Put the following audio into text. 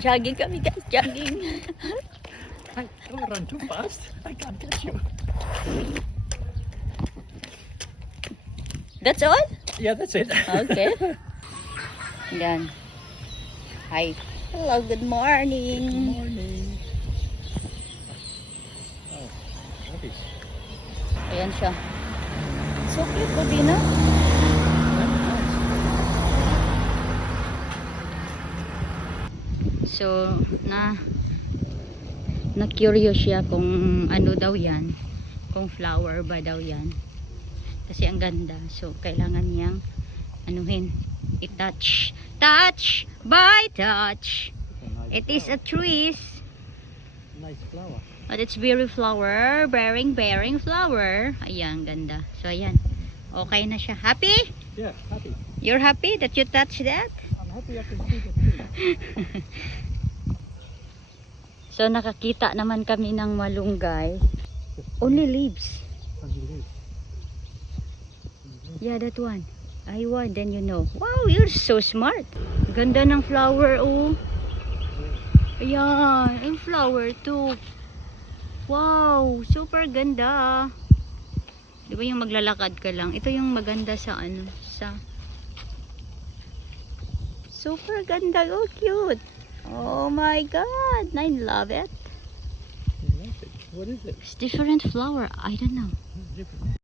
Jogging kami guys, jogging. Hey, don't run too fast. I can't catch you. That's all? Yeah, that's it. Okay. Yan. Hi. Hello, good morning. Good morning. Oh, nice. Ayan siya. So cute, Bobina. So, na-curious siya kung ano daw yan. Kung flower ba daw yan. Kasi ang ganda. So, kailangan niyang anuhin. I-touch. Touch! By touch! Nice It is a trees. nice flower. But it's berry flower. Bearing flower. Ayan, ganda. So, ayan. Okay na siya. Happy? Yeah, happy. You're happy that you touched that? I'm happy I can see the tree. So, nakakita naman kami ng malunggay. Only leaves. Yeah, that one. I want, then you know. Wow, you're so smart. Ganda ng flower, oh. Ayan, yung flower too. Wow, super ganda. Di ba yung maglalakad ka lang? Ito yung maganda sa ano, sa... Super ganda, oh cute. Oh my God, I love it. What is it? It's different flower, I don't know. Different.